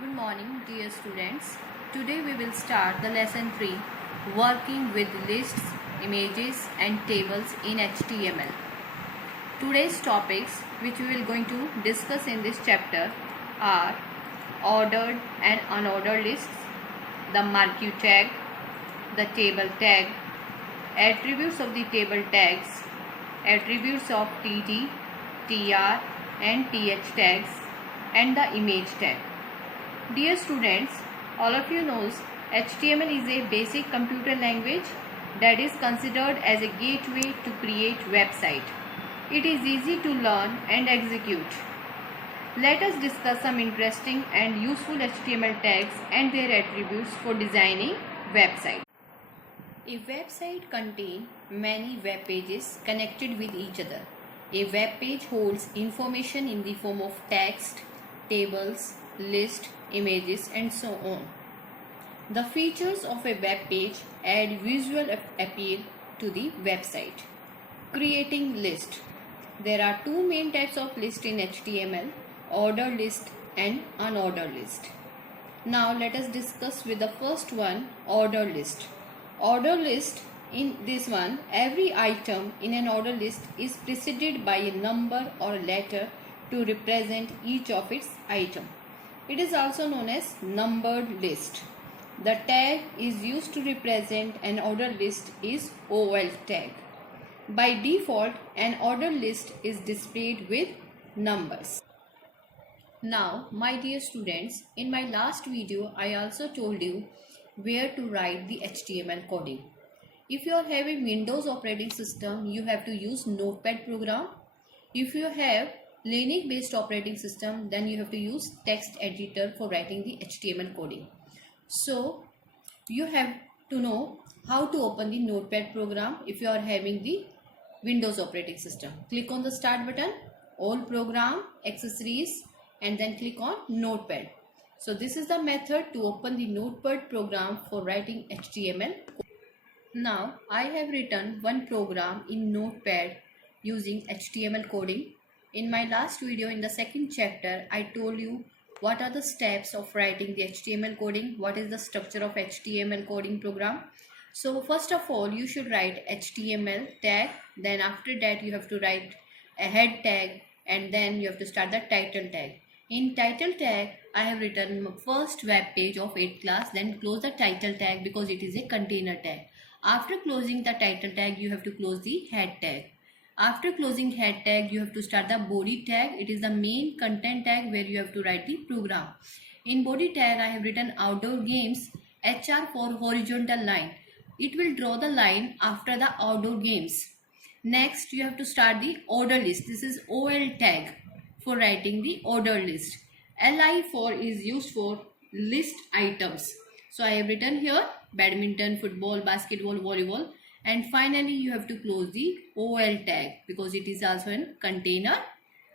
Good morning, dear students. Today we will start the lesson 3, working with lists, images and tables in HTML. Today's topics which we will going to discuss in this chapter are ordered and unordered lists, the marquee tag, the table tag, attributes of the table tags, attributes of TT, TR and TH tags, and the image tag. Dear students, all of you knows HTML is a basic computer language that is considered as a gateway to create website. It is easy to learn and execute. Let us discuss some interesting and useful HTML tags and their attributes for designing website. A website contains many web pages connected with each other. A web page holds information in the form of text, tables, lists, images and so on. The features of a web page add visual appeal to the website. Creating list. There are two main types of list in HTML, ordered list and unordered list. Now let us discuss with the first one, ordered list. Ordered list, in this one, every item in an ordered list is preceded by a number or letter to represent each of its item. It is also known as numbered list. The tag is used to represent an ordered list is OL tag. By default, an ordered list is displayed with numbers. Now, my dear students, in my last video, I also told you where to write the HTML coding. If you are having Windows operating system, you have to use Notepad program. If you have Linux based operating system, then you have to use text editor for writing the HTML coding. So you have to know how to open the Notepad program if you are having the Windows operating system. Click on the start button, all program, accessories and then click on Notepad. So this is the method to open the Notepad program for writing HTML. Now I have written one program in Notepad using HTML coding. In my last video, in the second chapter, I told you what are the steps of writing the HTML coding, what is the structure of HTML coding program. So first of all, you should write HTML tag, then after that you have to write a head tag and then you have to start the title tag. In title tag, I have written first web page of 8th class, then close the title tag because it is a container tag. After closing the title tag, you have to close the head tag. After closing head tag, you have to start the body tag. It is the main content tag where you have to write the program. In body tag, I have written outdoor games, HR for horizontal line. It will draw the line after the outdoor games. Next, you have to start the order list. This is OL tag for writing the order list. LI for is used for list items. So I have written here badminton, football, basketball, volleyball. And finally, you have to close the OL tag because it is also a container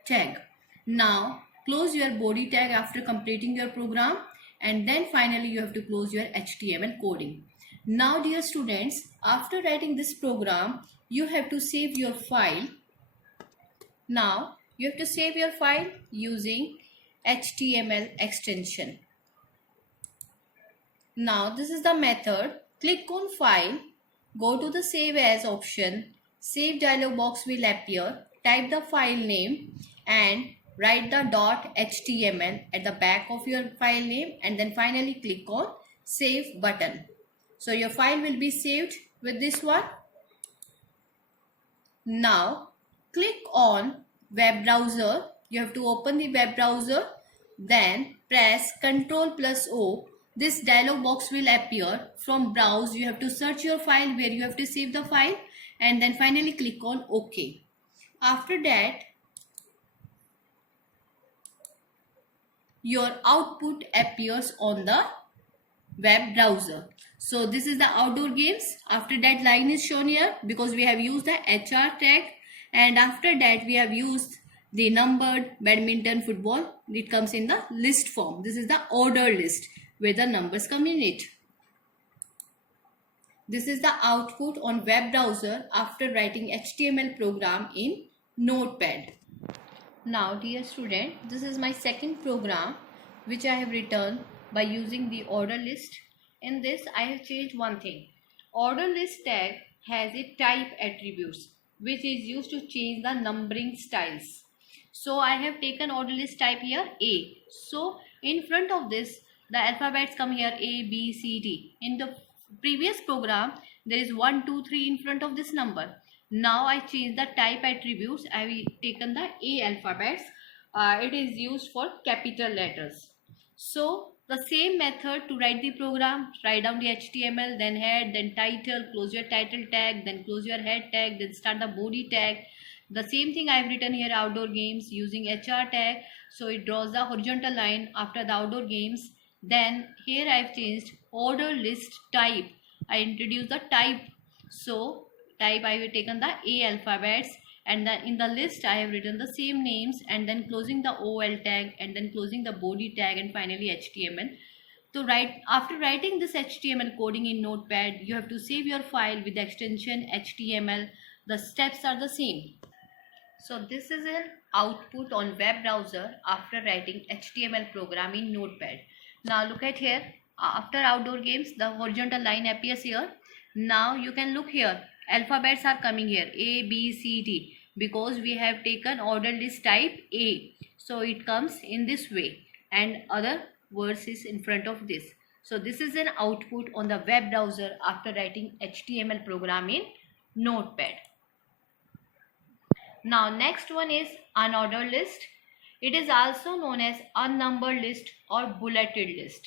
tag. Now, close your body tag after completing your program. And then finally, you have to close your HTML coding. Now, dear students, after writing this program, you have to save your file. Now, you have to save your file using HTML extension. Now, this is the method. Click on File. Go to the Save As option. Save dialog box will appear. Type the file name and write the .html at the back of your file name and then finally click on Save button. So your file will be saved with this one. Now click on web browser. You have to open the web browser. Then press Ctrl+O. This dialog box will appear. From browse, you have to search your file where you have to save the file and then finally click on OK. After that, your output appears on the web browser. So this is the outdoor games. After that, line is shown here because we have used the HR tag, and after that we have used the numbered badminton, football. It comes in the list form. This is the order list where the numbers come in it. This is the output on web browser after writing HTML program in Notepad. Now dear student, this is my second program which I have written by using the order list. In this I have changed one thing. Order list tag has a type attributes which is used to change the numbering styles. So I have taken order list type here A. So in front of this the alphabets come here A, B, C, D. In the previous program there is 1, 2, 3 in front of this number. Now I change the type attributes. I have taken the A alphabets. It is used for capital letters. So the same method to write the program, write down the HTML, then head, then title, close your title tag, then close your head tag, then start the body tag. The same thing I have written here, outdoor games using HR tag. So it draws the horizontal line after the outdoor games. Then here I have changed order list type. I introduced the type. So type I have taken the A alphabets, and then in the list I have written the same names, and then closing the OL tag, and then closing the body tag, and finally HTML. So after writing this HTML coding in Notepad, you have to save your file with the extension HTML. The steps are the same. So this is an output on web browser after writing HTML program in Notepad. Now look at here. After outdoor games, the horizontal line appears here. Now you can look here. Alphabets are coming here, A, B, C, D, because we have taken order list type A. So it comes in this way, and other words is in front of this. So this is an output on the web browser after writing HTML program in Notepad. Now next one is unordered list. It is also known as unnumbered list or bulleted list.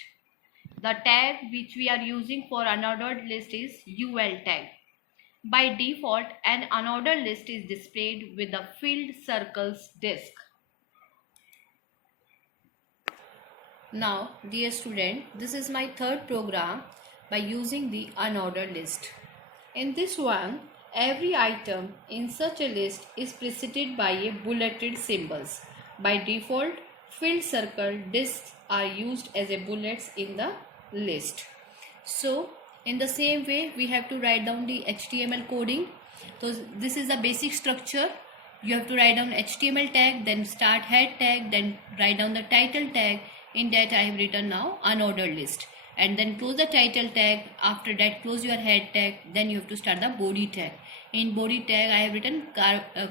The tag which we are using for unordered list is UL tag. By default, an unordered list is displayed with the filled circles disk. Now, dear student, this is my third program by using the unordered list. In this one, every item in such a list is preceded by a bulleted symbols. By default, filled circle disks are used as a bullets in the list. So in the same way, we have to write down the HTML coding. So this is the basic structure. You have to write down HTML tag, then start head tag, then write down the title tag. In that I have written now unordered list, and then close the title tag. After that close your head tag, then you have to start the body tag. In body tag I have written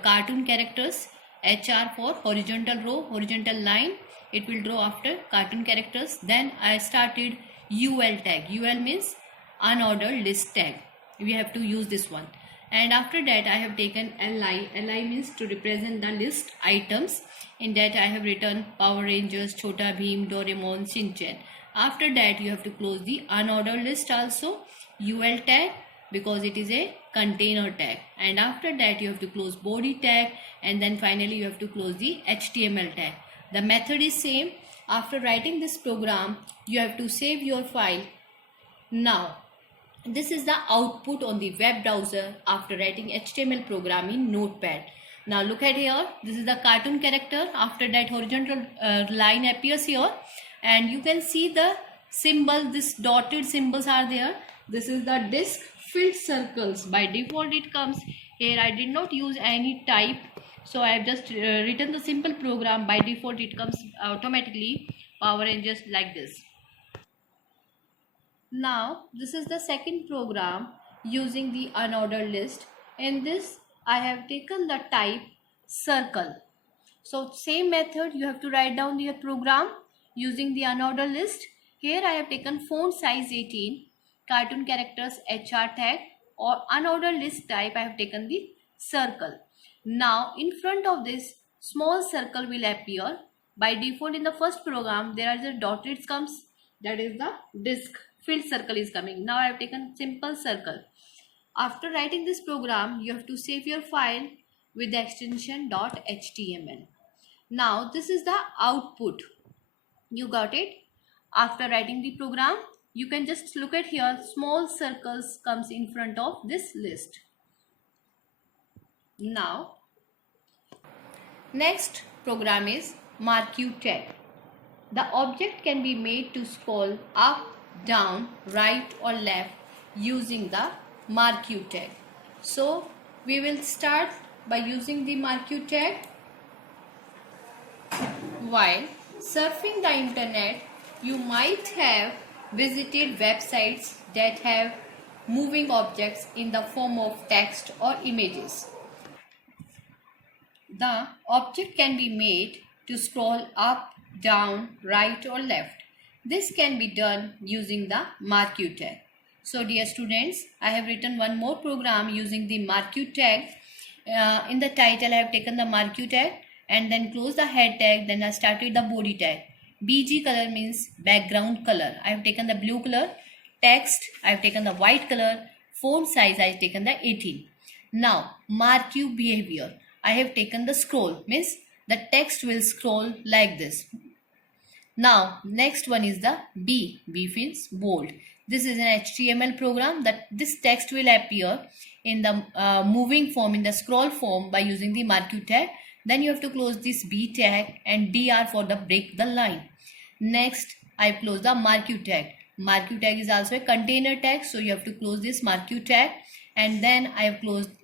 cartoon characters, HR for horizontal row, horizontal line. It will draw after cartoon characters. Then I started UL tag. UL means unordered list tag. We have to use this one. And after that I have taken LI. LI means to represent the list items. In that I have written Power Rangers, Chota Bheem, Doraemon, Shinchan. After that you have to close the unordered list also, UL tag, because it is a container tag. And after that you have to close body tag, and then finally you have to close the HTML tag. The method is same. After writing this program, you have to save your file. Now this is the output on the web browser after writing HTML program in Notepad. Now look at here, this is the cartoon character. After that horizontal line appears here, and you can see the symbol, this dotted symbols are there. This is the disk filled circles. By default it comes here. I did not use any type, so I have just written the simple program. By default it comes automatically Power Rangers like this. Now this is the second program using the unordered list. In this I have taken the type circle. So same method, you have to write down the program using the unordered list. Here I have taken font size 18, cartoon characters HR tag, or unordered list type I have taken the circle. Now in front of this small circle will appear. By default in the first program there are the dotted comes, that is the disk filled circle is coming. Now I have taken simple circle. After writing this program, you have to save your file with the extension .html. Now this is the output. You got it? After writing the program, you can just look at here, small circles comes in front of this list. Now next program is marquee tag. The object can be made to scroll up, down, right or left using the marquee tag. So we will start by using the marquee tag. While Surfing the internet, you might have visited websites that have moving objects in the form of text or images. The object can be made to scroll up, down, right or left. This can be done using the Marquee tag. So dear students, I have written one more program using the Marquee tag. In the title I have taken the Marquee tag and then close the head tag, then I started the body tag. BG color means background color. I have taken the blue color. Text I have taken the white color. Font size I have taken the 18. Now Marquee behavior. I have taken the scroll, means the text will scroll like this. Now next one is the B means bold. This is an HTML program that this text will appear in the moving form, in the scroll form by using the Marquee tag. Then you have to close this B tag and DR for the break the line. Next I close the Marquee tag. Marquee tag is also a container tag, so you have to close this Marquee tag, and then I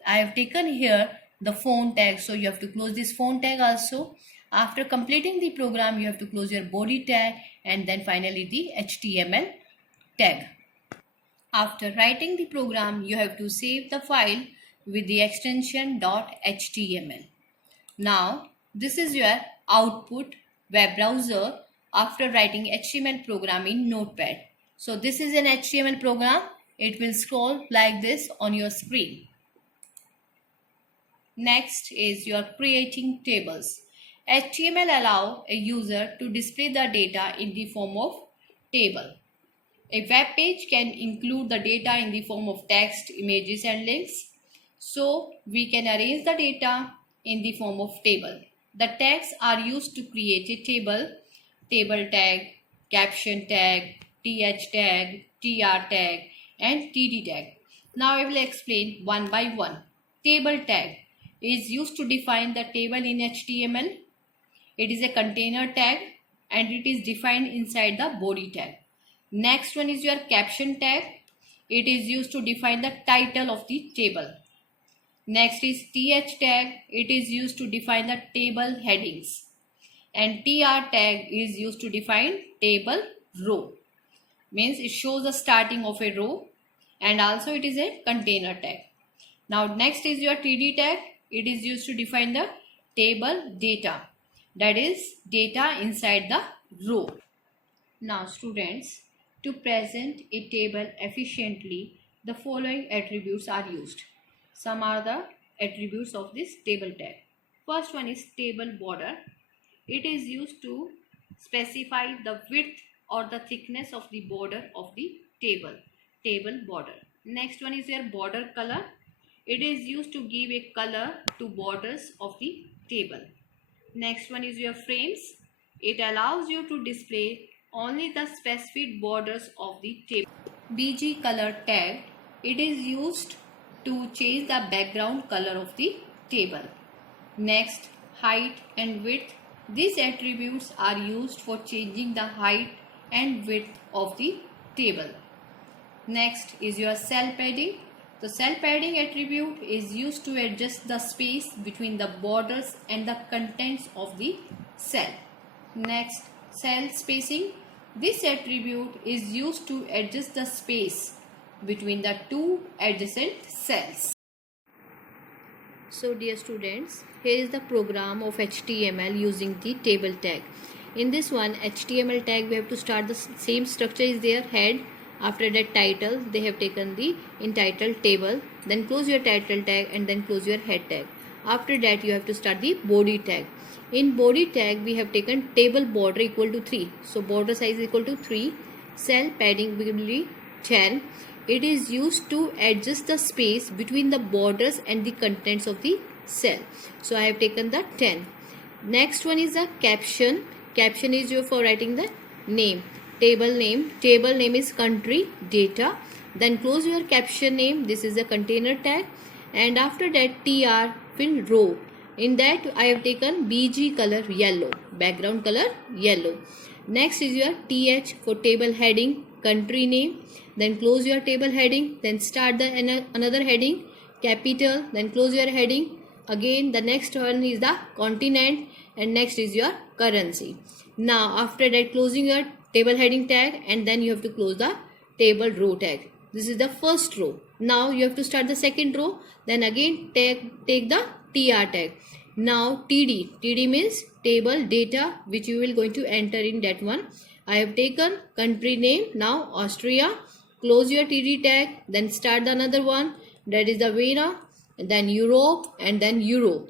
have taken here the font tag, so you have to close this font tag also. After completing the program, you have to close your body tag and then finally the HTML tag. After writing the program, you have to save the file with the extension .html. Now this is your output web browser after writing HTML program in Notepad. So this is an HTML program. It will scroll like this on your screen. Next is your creating tables. HTML allows a user to display the data in the form of table. A web page can include the data in the form of text, images and links. So we can arrange the data in the form of table. The tags are used to create a table. Table tag, caption tag, th tag, tr tag and td tag. Now I will explain one by one. Table tag is used to define the table in HTML. It is a container tag and it is defined inside the body tag. Next one is your caption tag. It is used to define the title of the table. Next is th tag. It is used to define the table headings. And tr tag is used to define table row. Means it shows the starting of a row, and also it is a container tag. Now next is your td tag. It is used to define the table data, that is data inside the row. Now students, to present a table efficiently, the following attributes are used. Some are the attributes of this table tag. First one is table border. It is used to specify the width or the thickness of the border of the table border. Next one is your border color. It is used to give a color to borders of the table. Next one is your frames. It allows you to display only the specific borders of the table. BG color tag. It is used to change the background color of the table. Next, height and width. These attributes are used for changing the height and width of the table. Next is your cell padding. The cell padding attribute is used to adjust the space between the borders and the contents of the cell. Next, cell spacing. This attribute is used to adjust the space between the two adjacent cells. So dear students, here is the program of HTML using the table tag. In this one HTML tag, we have to start the same structure is there, head. After that title, they have taken the entitled table, then close your title tag and then close your head tag. After that you have to start the body tag. In body tag we have taken table border equal to 3. So border size equal to 3. Cell padding will be 10. It is used to adjust the space between the borders and the contents of the cell. So I have taken the 10. Next one is the caption. Caption is your for writing the name. Table name. Table name is country, data. Then close your caption name. This is a container tag. And after that tr will row. In that I have taken BG color yellow. Background color yellow. Next is your th for table heading, country name. Then close your table heading. Then start the another heading, capital. Then close your heading. Again the next one is the continent. And next is your currency. Now after that, closing your table heading tag, and then you have to close the table row tag. This is the first row. Now you have to start the second row, then again take the TR tag. Now TD means table data which you will going to enter in that one. I have taken country name, now Austria. Close your TD tag, then start the another one, that is the Vienna, and then Europe, and then Euro.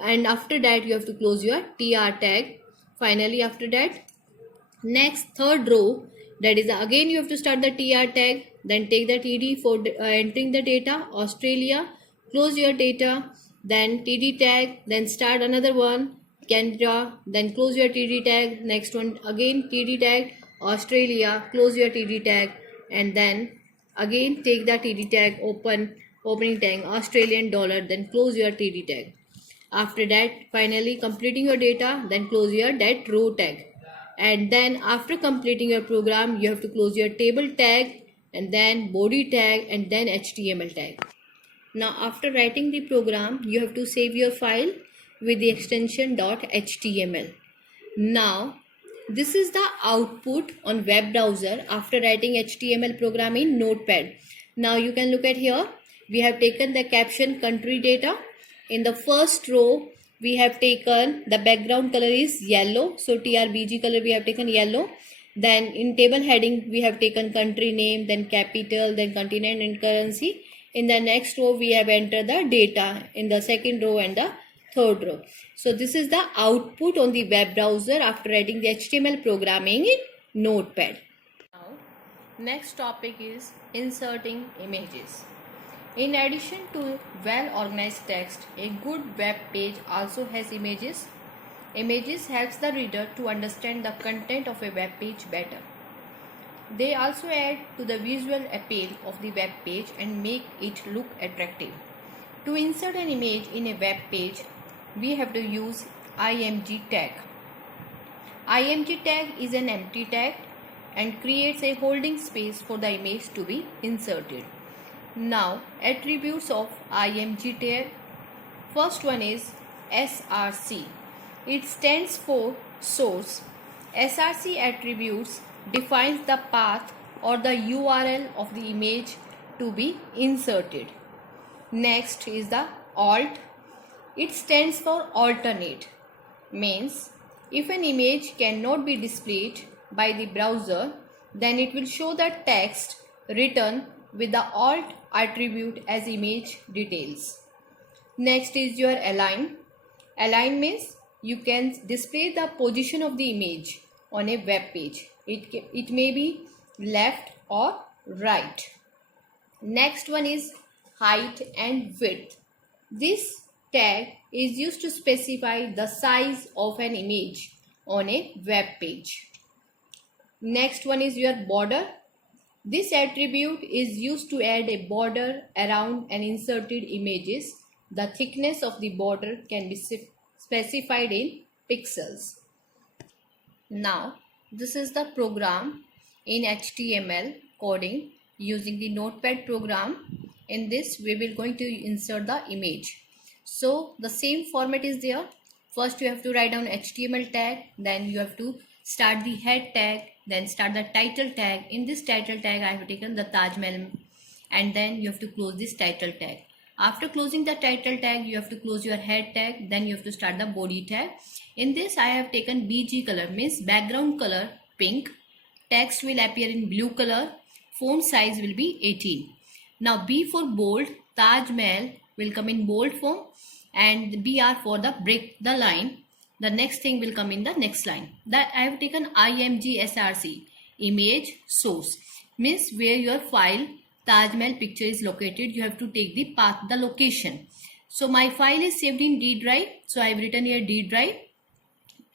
And after that you have to close your TR tag. Finally after that, next third row, that is again you have to start the TR tag, then take the TD for entering the data Australia, close your data, then TD tag, then start another one Canada, then close your TD tag, next one again TD tag Australia, close your TD tag, and then again take the TD tag, opening tag Australian dollar, then close your TD tag. After that, finally completing your data, then close your that row tag. And then after completing your program, you have to close your table tag, and then body tag, and then HTML tag. Now after writing the program, you have to save your file with the extension .html. Now this is the output on web browser after writing HTML program in Notepad. Now you can look at here, we have taken the caption country data. In the first row, we have taken the background color is yellow, so TRBG color we have taken yellow. Then in table heading we have taken country name, then capital, then continent and currency. In the next row we have entered the data in the second row and the third row. So this is the output on the web browser after writing the HTML programming in Notepad. Now next topic is inserting images. In addition to well-organized text, a good web page also has images. Images helps the reader to understand the content of a web page better. They also add to the visual appeal of the web page and make it look attractive. To insert an image in a web page, we have to use IMG tag. IMG tag is an empty tag and creates a holding space for the image to be inserted. Now attributes of IMG tag. First one is SRC. It stands for source. SRC attributes defines the path or the URL of the image to be inserted. Next is the alt. It stands for alternate. Means if an image cannot be displayed by the browser, then it will show the text written with the alt attribute as image details. Next is your align. Align means you can display the position of the image on a web page. It may be left or right. Next one is height and width. This tag is used to specify the size of an image on a web page. Next one is your border. This attribute is used to add a border around an inserted images. The thickness of the border can be specified in pixels. Now, this is the program in HTML coding using the Notepad program. In this, we will going to insert the image. So, the same format is there. First, you have to write down HTML tag. Then you have to start the head tag. Then start the title tag. In this title tag, I have taken the Taj Mahal, and then you have to close this title tag. After closing the title tag, you have to close your head tag. Then you have to start the body tag. In this, I have taken BG color, means background color pink. Text will appear in blue color. Font size will be 18. Now B for bold, Taj Mahal will come in bold form, and BR for the break the line. The next thing will come in the next line. That I have taken IMG SRC, image source, means where your file Taj Mahal picture is located. You have to take the path, the location. So my file is saved in D drive. So I have written here D drive.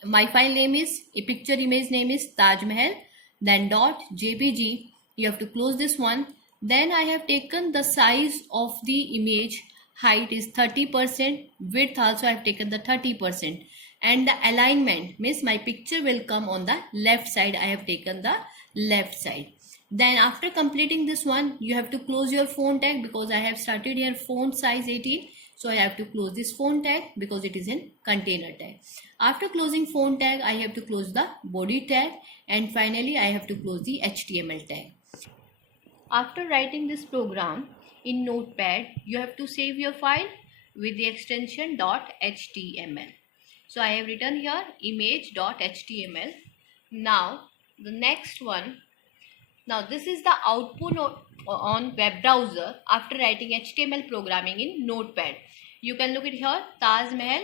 My file name is, a picture image name is Taj Mahal. Then .jpg. You have to close this one. Then I have taken the size of the image. Height is 30%. Width also I have taken the 30%. And the alignment means my picture will come on the left side. I have taken the left side. Then after completing this one, you have to close your font tag, because I have started here font size 18. So I have to close this phone tag because it is in container tag. After closing phone tag, I have to close the body tag, and finally I have to close the HTML tag. After writing this program in Notepad, you have to save your file with the extension .html. So I have written here image.html. Now the next one. Now this is the output on web browser after writing HTML programming in Notepad. You can look at here, Taj Mahal.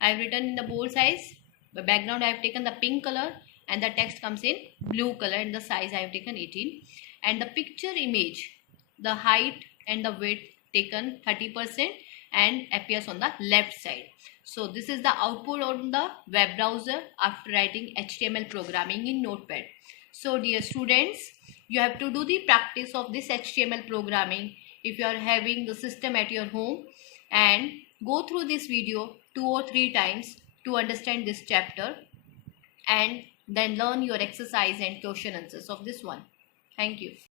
I have written in the bold size. The background I have taken the pink color and the text comes in blue color, and the size I have taken 18. And the picture image, the height and the width taken 30% and appears on the left side. So this is the output on the web browser after writing HTML programming in Notepad. So dear students, you have to do the practice of this HTML programming if you are having the system at your home, and go through this video 2 or 3 times to understand this chapter, and then learn your exercise and question answers of this one. Thank you.